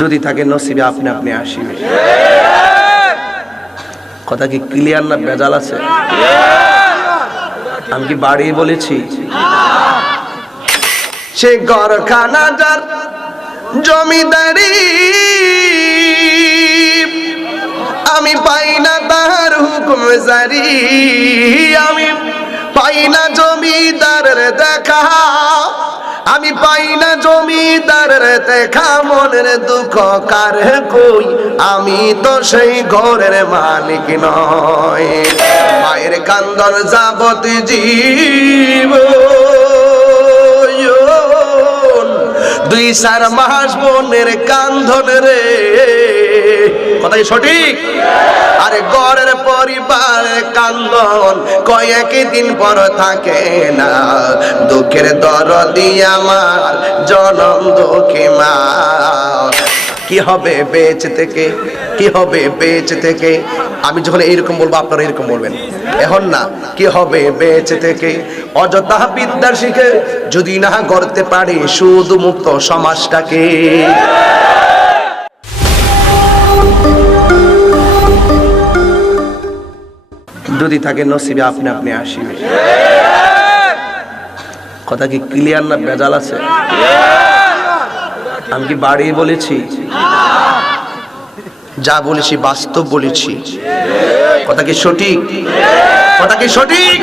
যদি থাকে নসিবে আপনি আপনি আসিবে। কথা কি ক্লিয়ার না বেজাল আছে? আমি কি বাড়িয়ে বলেছি? সে গরখানা যার জমিদারি, আমি পাই না তাহার হুকুম জারি। আমি পাই না জমিদারের দেখা। আমি পাই না জমিদারের দেখা, মনের দুঃখ কার কই? আমি তো সেই ঘরের মালিক নয় মায়ের কান্দর যাবত জীব দুই চার মাস বোনের কান্ধন রে কথা সঠিক? আরে গড়ের পরিবার কান্দন, কয়েক দিন পর থাকে না। দুঃখের দরদি আমার, জনম দুঃখী মা কি হবে বেঁচে থেকে? কি হবে বেঁচে থেকে? আমি যখন এইরকম বলব, আপনারা এরকম বলবেন। এখন না, কি হবে বেঁচে থেকে? অযথা বিদ্যা শিখে যদি না করতে পারি শুধু মুক্ত সমাজটাকে। যদি থাকে নসিবে আপনি আপনি আসিবে। কথা কি ক্লিয়ার না বেজাল আছে? আমি কি বাড়িয়ে বলেছি? যা বলেছি বাস্তব বলেছি। কথা কি সঠিক? কথা কি সঠিক?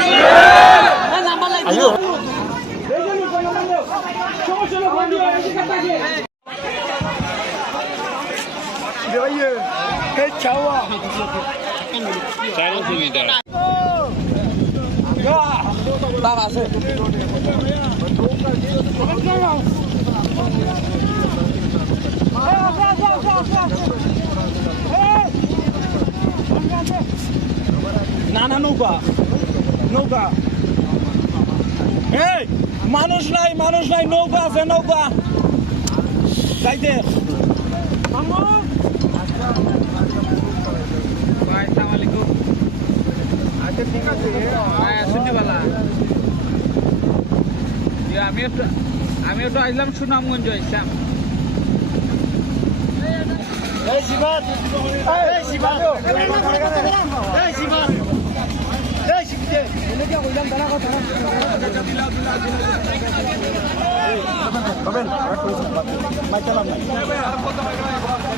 না না নৌকা নৌকা। এই মানুষ নাই মানুষ নাই নৌকা আছে নৌকা। যাইতে। আমি একটু আমি একটু আসলাম সুনামগঞ্জ আসলাম।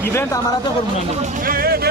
ইভেন্ট আমার হাতে করব না।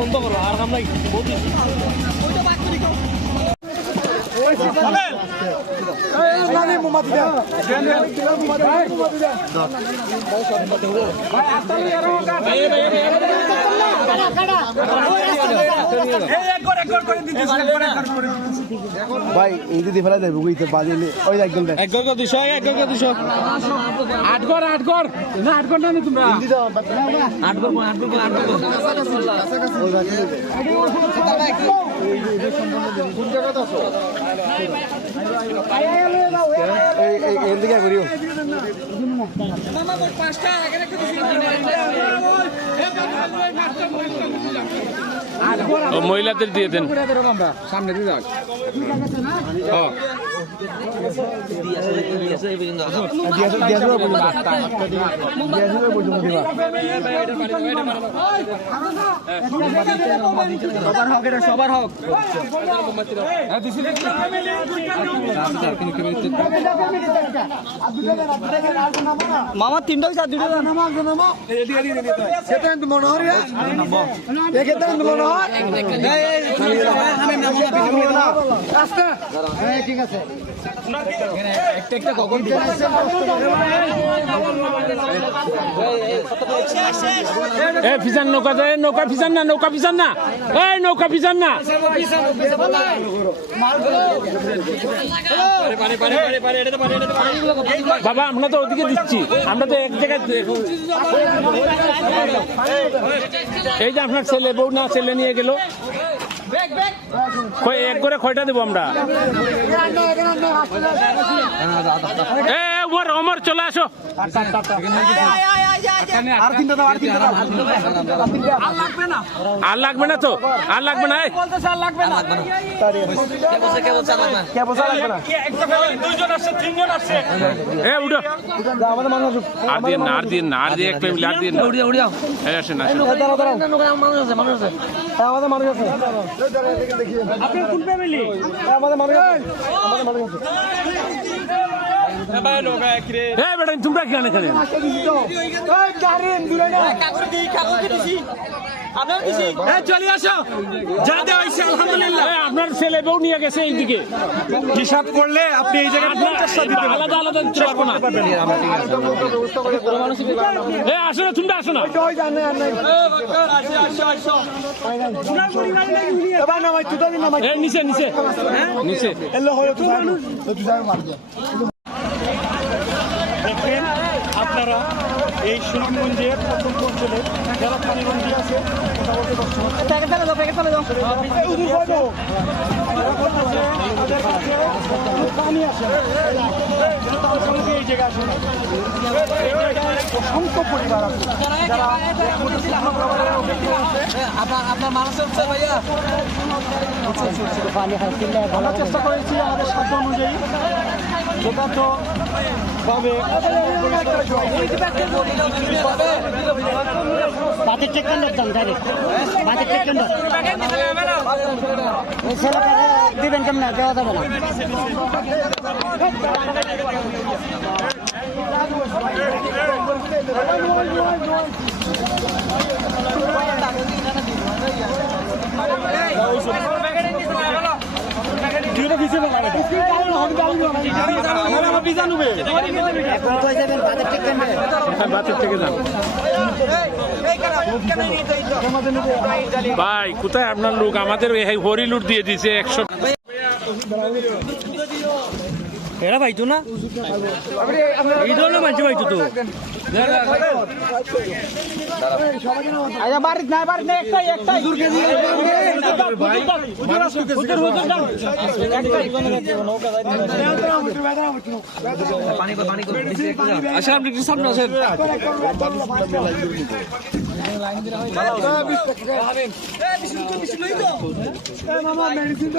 বন্ধ করো আর কাম নাই বহুত ভাই এই দিদি ফেলা দেয় বুঝতে বাজিলে ওই একদম এক গড় দুশো এক গড় দুশো আট গড় আট গড় না আট গড় না তোমরা। আট গড় আট গড় আট গড় এই এই এর দিকে করিও মহিলাদের দিয়ে দেন। সামনে দিয়ে যাক। সবার মামা তিনটা হয়েছে আর দুটো নামা নামা সেটা মনে এ, ফিজান নৌকা নৌকা না নৌকা না। নৌকা না। বাবা, আমরা তো ওদিকে দিচ্ছি। আমরা তো এক জায়গায় এই যে আপনার ছেলে বউ না ছেলে নিয়ে গেল। এক করে কয়টা দেবো আমরা? এ ওর অমর চলে আসো। আর লাগবে না তো আর লাগবে না এই। কে বসা লাগবে না এ উঠো যা, আমাদের মানুষ আসুক। আর দিয়ে না আর দিয়ে না আর দিয়ে আর দিয়ে না আসেন আসেন দাঁড়াও। হ্যাঁ, আমাদের মানুষ আছে আপনার কোন ফ্যামিলি আমাদের মানুষ আছে আমাদের মানুষ আছে এ তোমরা কি আনে এখানে? চলে আসো। যা আলহামদুলিল্লাহ। আপনার ছেলে বউ নিয়ে গেছে এইদিকে। হিসাব করলে আপনি এই জায়গায় পঞ্চাশটা দিতে আলাদা আলাদা দিতে পারব না এ আসো না তোমরা আসো না। নিচে নিচে। নিচে। আপনারা এই সুনামগঞ্জের প্রথম অঞ্চলে যারা পানিবন্দী আছে মোটামুটি তাদের কাছে পানি আসে। এই আসে অসংখ্য পরিবার আছে। যারা। আমরা চেষ্টা করেছি আমাদের সাধ্য অনুযায়ী যথাযথভাবে বাতের টেকেন্ডার দাম ডাইরেক্ট বাতের ছেলেকে দিবেন কেমন? দেওয়া যাবে না। বাতের টেকেন্ডার বাচ্চার থেকে যান ভাই কোথায় আপনার লোক? আমাদের হরিলুট হরি লুট দিয়ে দিছে একশো এরা পাইতো না? এই ধরনের মানুষ পাইতো তো। আচ্ছা নাই বাড়িতে নাই একটাই একটাই। আচ্ছা আপনি একটু সামনে আসেন। মেডিসিন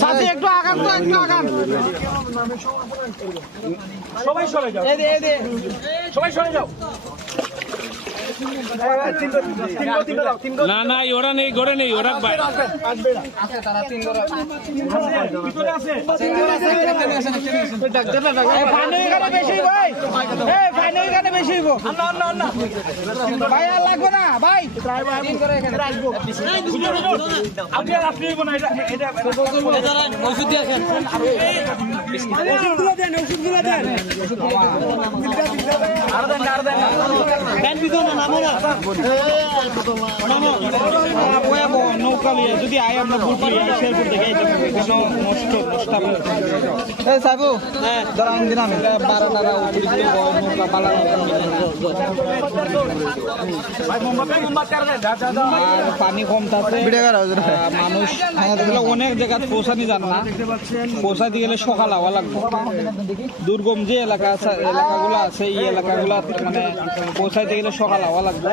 সাথে একটু আগান তো একটু আগান। সবাই সরে যাও। সবাই সরে যাও তিনটা তিনটা তিনটা দাও তিনটা না না ওরা নেই, ঘরে নেই, ওরা না এই পানি এখানে বেশি গো ভাই আর লাগবে না ভাই আপনি আর আপনি না এটা এটা পানি কম থাকে মানুষ অনেক জায়গা পৌঁছানি যান না পৌঁছাতে গেলে সকাল হওয়া লাগবে দুর্গম যে এলাকা আছে, এলাকাগুলো আছে, এই এলাকাগুলো মানে পৌঁছাইতে গেলে সকাল হওয়া লাগবে।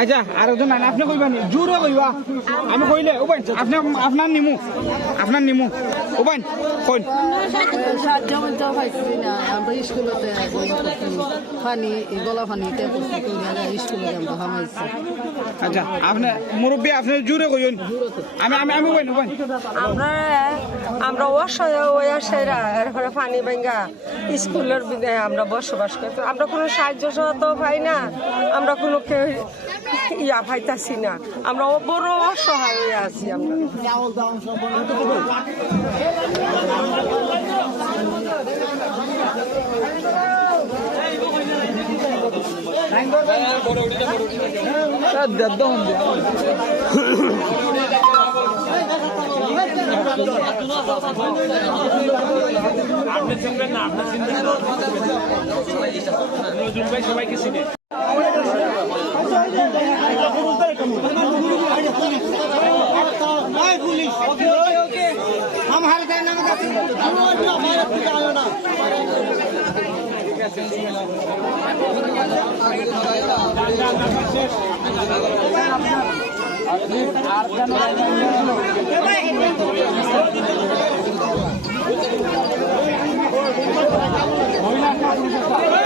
আচ্ছা আর একজন নাই আপনি কইবা নি? জোরে কইবা। আমি কইলে ওবাইন আপনি আপনার নিমু আপনার নিমু ওবাইন কইন। আচ্ছা আপনি মুরব্বী আপনি জোরে কইন আমি আমি আমি কইন আমরা আমরা অসহায় ওয়াসেরা এরপরে পানি ভাঙ্গা স্কুলের আমরা বসবাস করতে আমরা কোনো সাহায্য সহায়তা পাই না। আমরা কোনো ইয়া পাইতাছি না। আমরা বড় অসহায় হয়ে আছি আপনি চিনবেন না, আপনি চিনবেন না। সবাইকে চিনে টাকা পড়ছে টাকা টাকা ভাই টাকাটা কবি তো ভাই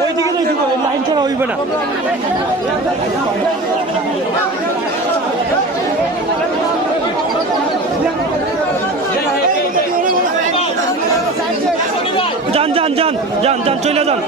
ওইদিকে তো যান যান যান যান যান চলে যান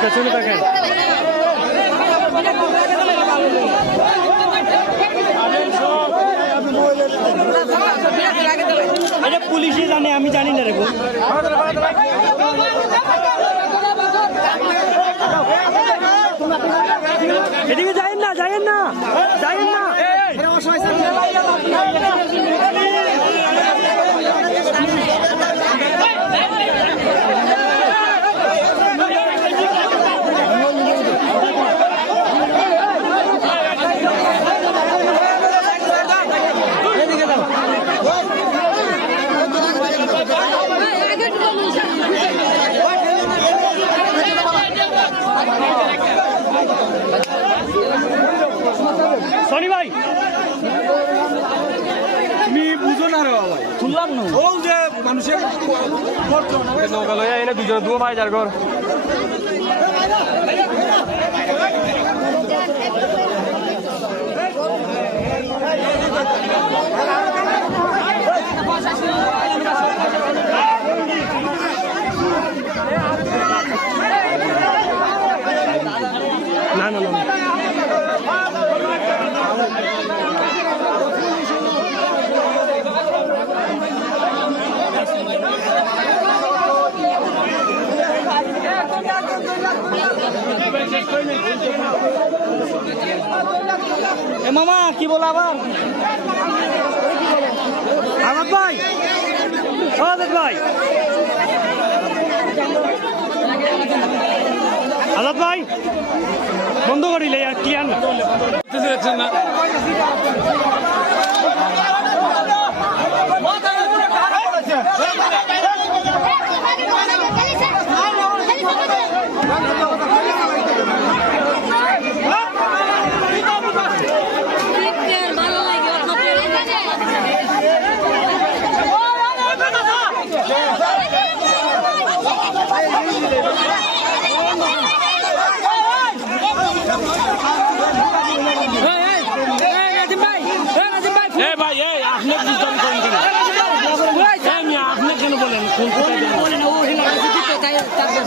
পেছনে দেখেন এটা পুলিশই জানে আমি জানি না রে গো। এদিকে যাইন না যাইন না যাইন না সনি ভাই তুমি বুঝো না রে বাবা শুনলাম না ও নৌকা লইয়া এনে দুজন দুও ভাই যার ঘর। না না না। এ মামা, কি বলে আবার? আজাদ ভাই আজাদ ভাই। আজাদ ভাই, বন্ধ করিলে ক্লিয়ার না?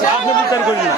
আপনি বিচার করি না।